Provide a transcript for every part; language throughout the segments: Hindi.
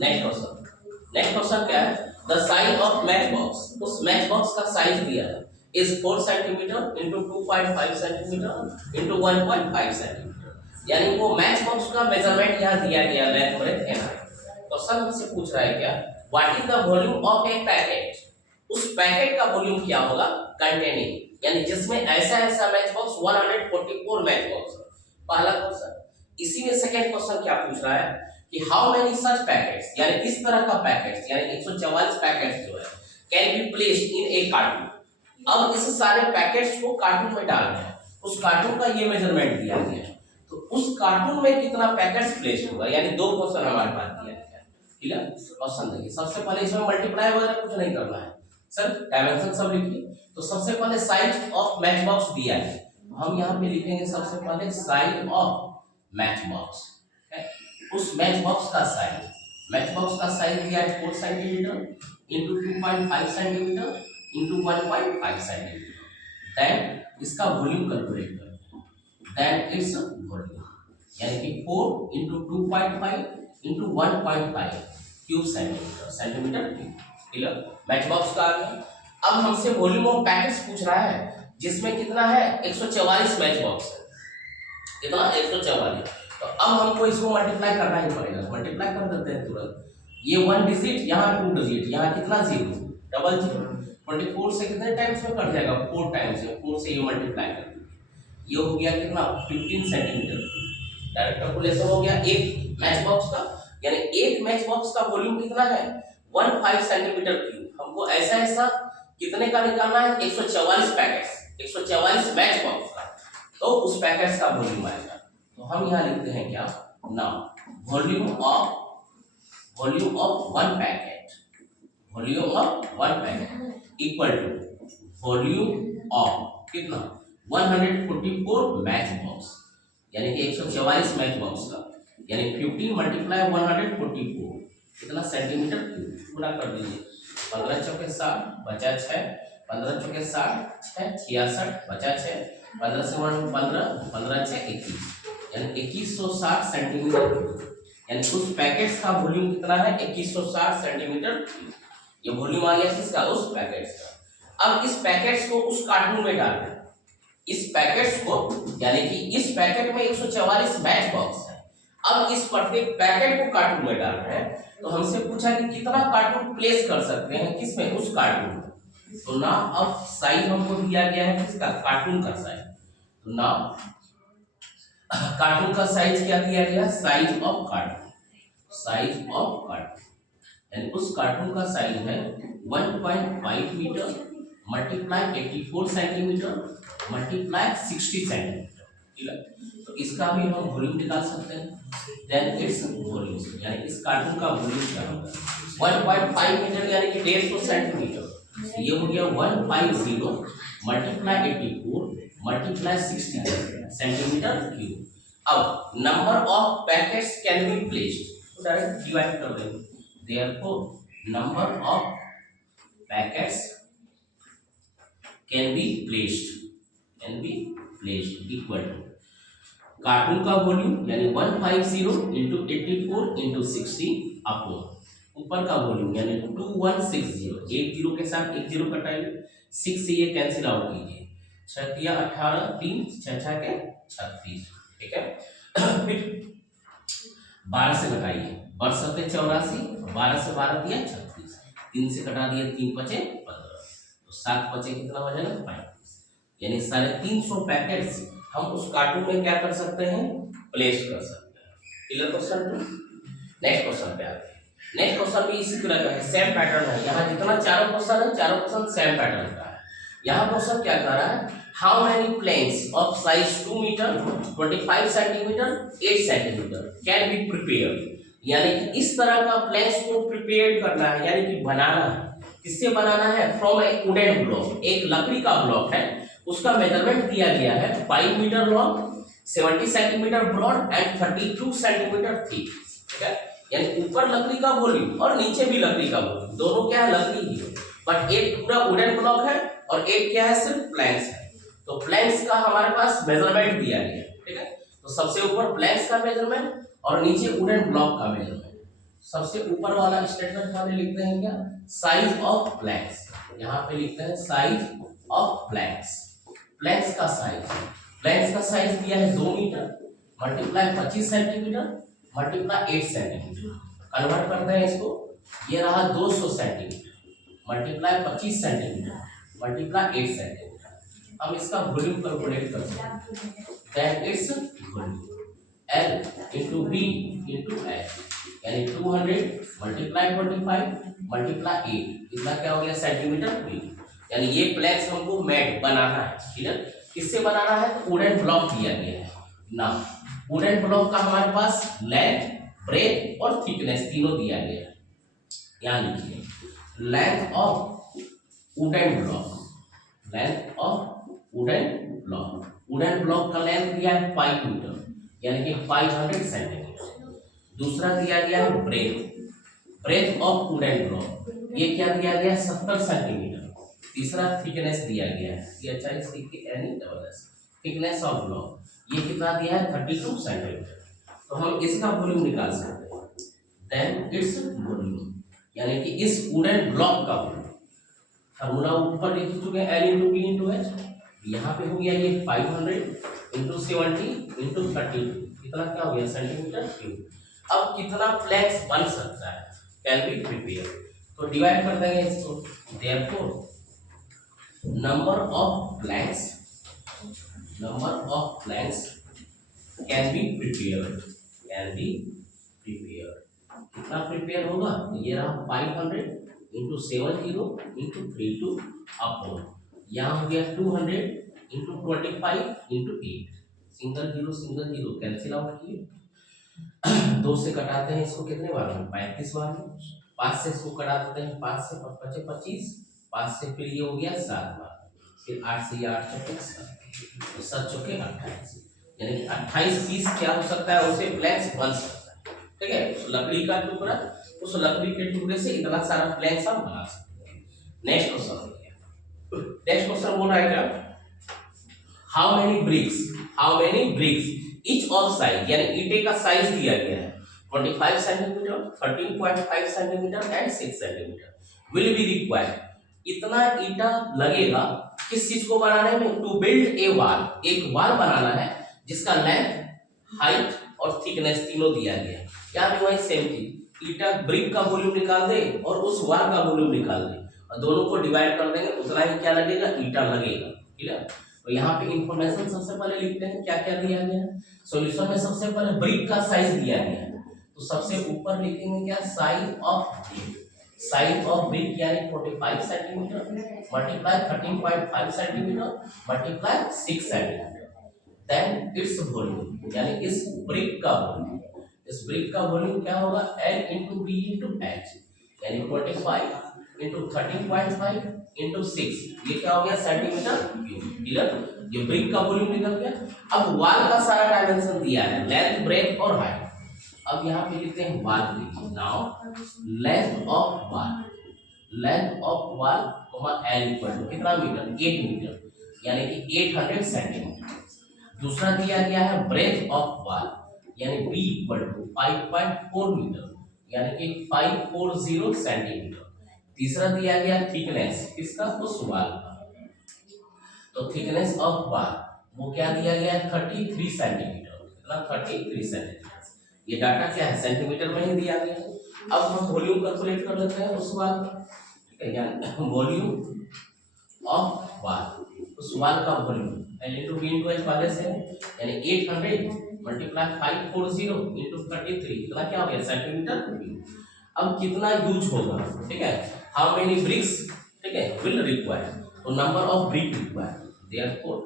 नेक्स्ट क्वेश्चन क्या है, the size of match box, उस मैच बॉक्स का साइज दिया है is 4 centimetre into 2.5 centimetre into 1.5 centimetre, यानी वो मैच बॉक्स का मेजरमेंट यहाँ दिया गया length breadth and height. Question हमसे पूछ रहा है क्या, what is the volume of A packet, उस पैकेट का वॉल्यूम क्या होगा, कंटेनिंग, यानी जिसमें ऐसा ऐसा मैच बॉक्स 144 मैच बॉक्स। पहला क्वेश्चन। इसी में सेकंड क्वेश्चन क्या पूछ रहा है कि हाउ मेनी सच पैकेट्स, यानी इस तरह का पैकेट्स यानी 144 पैकेट्स जो है can be placed in A cartoon. अब इस सारे पैकेट्स को कार्टून में डालना है, उस कार्टून का ये मेजरमेंट दिया गया है, तो उस कार्टून में कितना पैकेट्स प्लेस होगा, यानी दो क्वेश्चन हमारे पास दिया गया है। ठीक है, क्वेश्चन देखिए, सबसे पहले इसमें मल्टीप्लाई वगैरह कुछ नहीं करना है सर, डायमेंशन सब लिखिए। तो सबसे पहले साइज ऑफ मैच बॉक्स दिया है, हम यहाँ पे लिखेंगे सबसे पहले साइज ऑफ मैच बॉक्स, उस मैच बॉक्स का साइज, मैच बॉक्स का साइज दिया है 4 centimetre into 2.5 centimetre into 1.5 centimetre, then इसका वॉल्यूम कैलकुलेट करते हैं, देन इट्स वॉल्यूम, यानी कि 4 into 2.5 into 1.5 cube centimetre, centimetre cube. ठीक है, मैच बॉक्स का आ गया। अब हमसे वॉल्यूम ऑफ पैकेट्स पूछ रहा है जिसमें कितना है 144 मैच बॉक्स है, कितना 144, तो अब हमको इसको मल्टीप्लाई करना ही पड़ेगा, मल्टीप्लाई कर देते हैं तुरंत। ये 1 डिजिट, यहाँ 2 डिजिट, यहाँ कितना 0, डबल 0, 24 से कितने टाइम्स में कट जाएगा, 4 टाइम्स में, 4 से ये मल्टीप्लाई कर दीजिए, ये हो गया कितना 15 सेंटीमीटर, डायरेक्ट कैलकुलेशन हो गया एक मैच बॉक्स का, यानी एक मैच बॉक्स का वॉल्यूम कितना है 15 सेंटीमीटर क्यूब। हमको ऐसा ऐसा कितने का निकालना है 144 पैकेट्स, 144 मैच बॉक्स का, तो उस पैकेट्स का वॉल्यूम आएगा। तो हम यहाँ लिखते हैं क्या, now volume of one packet, volume of one packet equal to volume of कितना 144 मैच बॉक्स, यानी कि 144 मैच बॉक्स का, यानी 15 मल्टीप्लाई 144 कितना सेंटीमीटर क्यूब, पूरा कर दीजिए। 15 चौके 60 बचा 6, 15 चौके 60 6 66 बचा 6, 15 से 1 15, 15 6 21, यानी 2160 सेंटीमीटर क्यूब, यानी उस पैकेट्स का वॉल्यूम कितना है 2160 सेंटीमीटर क्यूब। ये वॉल्यूम आ गया किसका, उस पैकेट्स का। अब इस पैकेट्स को उस कार्टून में डालना है, इस पैकेट्स को, यानी कि इस पैकेट में 144 मैच बॉक्स है, अब इस प्रत्येक पैकेट को कार्टून में डाल रहे हैं, तो हमसे पूछा कि कितना कार्टून प्लेस कर सकते हैं किसमें, उस कार्टून में। तो ना अब साइज हमको दिया गया है किसका, कार्टून का साइज, तो ना कार्टून का साइज क्या दिया गया, size of carton, size of carton, यानी उस कार्टून का साइज है 1.5 metre multiply 84 centimetre multiply 60 centimetre. ठीक है, तो इसका भी हम वॉल्यूम निकाल सकते हैं, देन इट्स वॉल्यूम, यानी इस कार्टून का वॉल्यूम क्या होगा 1.5 मीटर यानी कि 150 सेंटीमीटर, ये हो गया 150 मल्टीप्लाई 84 मल्टीप्लाई 60 सेंटीमीटर क्यूब। अब number of packets can be placed, तो डायरेक्ट डिवाइड कर देंगे, therefore number of packets can be placed equal to carton का वॉल्यूम यानी 150 इंटू 84 इंटू 60 अपॉन ऊपर का वॉल्यूम यानी 2160, एक जीरो के साथ एक जीरो कटाइए, 6 से ये कैंसिल आउट कीजिए, 6 तिया 18, 3 6 6 के 36। ठीक है, फिर 12 से घटाइए, 12 84, 12 से 12 दिया 36, 3 से घटा दिए 3 बचे 15, तो 7 बचे कितना हो जाएगा 35, यानी 350 पैकेट्स हम उस कार्टून में क्या कर सकते हैं, प्लेस कर सकते हैं। Clear question two. Next question पे आते हैं, नेक्स्ट क्वेश्चन भी इसी तरह का है, सेम पैटर्न है, यहाँ जितना चारों क्वेश्चन है चारों क्वेश्चन सेम पैटर्न का है। यहाँ क्वेश्चन क्या कर रहा है, how many planes of size 2 metre 25 centimetre 8 centimetre can be prepared, यानी कि इस तरह का प्लेन्स को प्रिपेयर करना है, यानी कि बनाना है, किससे बनाना है, फ्रॉम ए वुडन ब्लॉक, एक लकड़ी का ब्लॉक है, उसका मेजरमेंट दिया गया है 5 metre long 70 centimetre broad and 32 centimetre thick. ठीक है, यानी ऊपर लकड़ी का वॉल्यूम और नीचे भी लकड़ी का वॉल्यूम, दोनों क्या है लकड़ी ही है, बट एक पूरा वुडन ब्लॉक है और एक क्या है सिर्फ प्लैंक्स है। तो प्लैंक्स का हमारे पास मेजरमेंट दिया गया है। ठीक है, तो सबसे ऊपर प्लैंक्स का मेजरमेंट और नीचे वुडन ब्लॉक का मेजरमेंट। सबसे ऊपर वाला स्टेटमेंट हमें लिखते हैं क्या, साइज ऑफ प्लैंक्स। यहाँ पे लिखते हैं साइज ऑफ प्लैंक्स, प्लैंक्स का साइज। प्लैंक्स का साइज दिया है 2 metre multiply 25 centimetre multiply 8 centimetre. Convert करते हैं इसको, ये रहा 200 centimetre multiply 25 centimetre multiply 8 centimetre. हम इसका वॉल्यूम कैलकुलेट करते हैं, that it's volume L into B into H, यानी 200 मल्टीप्लाई 25 मल्टीप्लाई 8, इतना क्या हो गया सेंटीमीटर क्यूब। यानी ये प्लैंक्स हमको मैट बनाना है, ठीक है। किससे बनाना है, तो वुडन ब्लॉक दिया गया है ना। वुडन ब्लॉक का हमारे पास लेंथ, ब्रेथ और थिकनेस तीनों दिया गया है। यहाँ लिखिए length of wooden block, length of wooden block. Wooden block का लेंथ दिया है 5 मीटर यानी कि 500 सेंटीमीटर। दूसरा दिया गया है breadth, breadth of wooden block, ये क्या दिया गया है 70 सेंटीमीटर। तीसरा थिकनेस दिया गया है, ये अच्छा है CKNE थिकनेस ऑफ ब्लॉक, ये कितना दिया है 32 सेंटीमीटर। तो हम इसका वॉल्यूम निकाल सकते हैं, देन इट्स वॉल्यूम यानी कि इस वुडन ब्लॉक का वॉल्यूम। फार्मूला ऊपर लिख चुके हैं L into B into H, यहाँ पे हो गया ये 500 into 70 into 32, कितना क्या हो गया सेंटीमीटर क्यूब। अब कितना प्लैंक्स बन सकता है, कैन बी प्रिपेयर, तो डिवाइड कर देंगे इसको। Therefore number of Planck's can be prepared, can be prepared. कितना प्रिपेयर होगा, ये रहा 500 into 70 into 32 अपॉन, यहाँ हो गया 200 into 25 into 8, single zero cancel out किए, 2 से कटाते हैं इसको कितने बार में 35 बार में, 5 से इसको कटा देते हैं, 5 से 25 25, 5 से फिर ये हो गया 7 बार, फिर 8 से ये 8 चौके 7, 7 चौके 28, यानी कि 28 पीस क्या हो सकता है, उसे प्लैंक्स बन सकता है, ठीक है। उस लकड़ी का टुकड़ा, उस लकड़ी के टुकड़े से इतना सारा प्लैंक्स हम बना सकते हैं। नेक्स्ट क्वेश्चन देखिए, नेक्स्ट क्वेश्चन बोल रहा है क्या, how many bricks each of size, यानी ईंटे का साइज दिया गया है 25 centimetre, 13.5 centimetre and 6 centimetre will be required. इतना ईंटा लगेगा किस चीज को बनाने में, टू बिल्ड ए वॉल, एक वॉल बनाना है जिसका लेंथ, हाइट और थिकनेस तीनों दिया गया है। यहाँ भी वही सेम चीज, ईंटा ब्रिक का वॉल्यूम निकाल दे और उस वॉल का वॉल्यूम निकाल दे और दोनों को डिवाइड कर देंगे, उतना ही क्या लगेगा, ईंटा लगेगा, ठीक है। तो यहाँ पे इंफॉर्मेशन सबसे पहले लिखते हैं क्या क्या दिया गया है। सॉल्यूशन में सबसे पहले ब्रिक का साइज दिया गया है, तो सबसे ऊपर लिखेंगे क्या, साइज ऑफ ब्रिक यानी 45 centimetre multiply 13.5 centimetre multiply 6 centimetre, then it's volume यानी इस ब्रिक का वॉल्यूम, इस ब्रिक का वॉल्यूम क्या होगा, L into B into H, यानी 45 into 13.5 into 6, ये क्या हो गया सेंटीमीटर क्यूब, क्लियर। ये ब्रिक का वॉल्यूम निकल गया। अब वॉल का सारा डायमेंशन दिया है, लेंथ, ब्रेथ और हाइट। अब यहाँ पे लिखते हैं wall brick. Now length of wall L equal to कितना मीटर, 8 मीटर यानी कि 800 सेंटीमीटर। दूसरा दिया गया है ब्रेथ ऑफ वॉल यानी B इक्वल टू 5.4 मीटर यानी कि 540 सेंटीमीटर। तीसरा दिया गया थिकनेस किसका, उस वॉल का, तो थिकनेस ऑफ वॉल वो क्या दिया गया है 33 सेंटीमीटर, कितना 33 सेंटीमीटर। ये डाटा क्या है, सेंटीमीटर में ही दिया गया है। अब हम वॉल्यूम कैलकुलेट कर लेते हैं उस वॉल का, ठीक है, यानी वॉल्यूम ऑफ वॉल, उस वॉल का volume L into B into H वाले से यानी 800 मल्टीप्लाई 540 into 33, कितना क्या हो गया सेंटीमीटर क्यूब। अब कितना यूज होगा, ठीक है, हाउ मेनी ब्रिक्स, ठीक है, विल रिक्वायर, तो number of brick require, therefore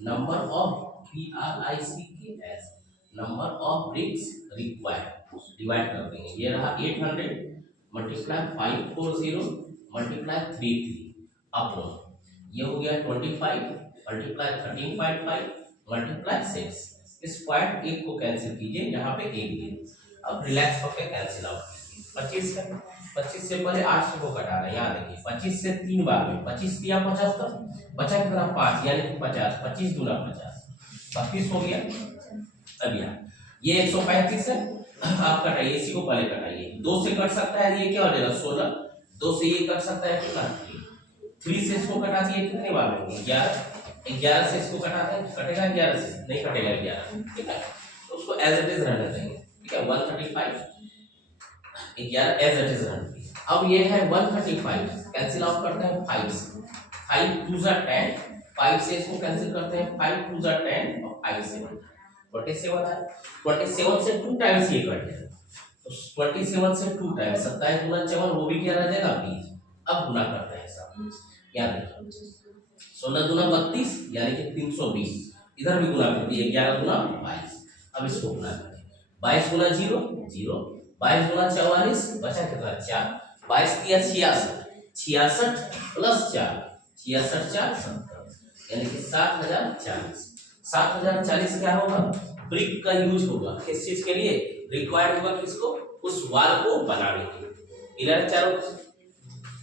number of BRICKS, number of BRICS require, divide कर देंगे। ये रहा 800 मल्टीप्लाई 540 मल्टीप्लाई 33 अपॉन, ये हो गया 25 मल्टीप्लाई 13.5 मल्टीप्लाई 6, इस पॉइंट एक को कैंसिल कीजिए, यहाँ पे एक दिए। अब रिलैक्स करके कैंसिल आउट कीजिए। 25 से पहले 8 को कटाना है, यहाँ देखिए 25 से 3 बार में 25 दिया 75, बचा कितना 5 यानी कि 50, 25 दूना 50, 32 हो गया। अब यहाँ ये 135 है, आप कटाइए, इसी को पहले कटाइए, 2 से कट सकता है, ये क्या हो जाएगा 16, 2 से ये कट सकता है कितना 3 से इसको कटा दिए, कितने बार होंगे 11, 11 से इसको कटा दें, कटेगा 11 से, नहीं कटेगा 11, ठीक है, तो उसको एज इट इज रहने देंगे, ठीक है 135, 11 एज इट इज रहने देंगे। अब ये है 135, कैंसिल आउट करते हैं 5 से, 5 2 जा 10, 5 से इसको कैंसिल करते हैं, 5 2 जा 10 और 5 से 27 है, 27 से 2 टाइम्स ये कट जाएगा, तो 27 से 2 टाइम्स 27 गुना 54 वो भी क्या रह जाएगा 20। अब गुना करते हैं सब, क्या देखिए 16 दूना 32 यानी कि 320, इधर भी गुना कर दिए 11 गुना 22, अब इसको गुना करें 22 गुना 0 0, 22 गुना 44 बचा कितना 4, 22 दिया 66, 66 प्लस 4, 66 4 70, यानी कि 7040, 7040 क्या होगा, ब्रिक का यूज होगा किस चीज के लिए, रिक्वायर्ड होगा किसको, उस वाल को बनाने के लिए, क्लियर चारों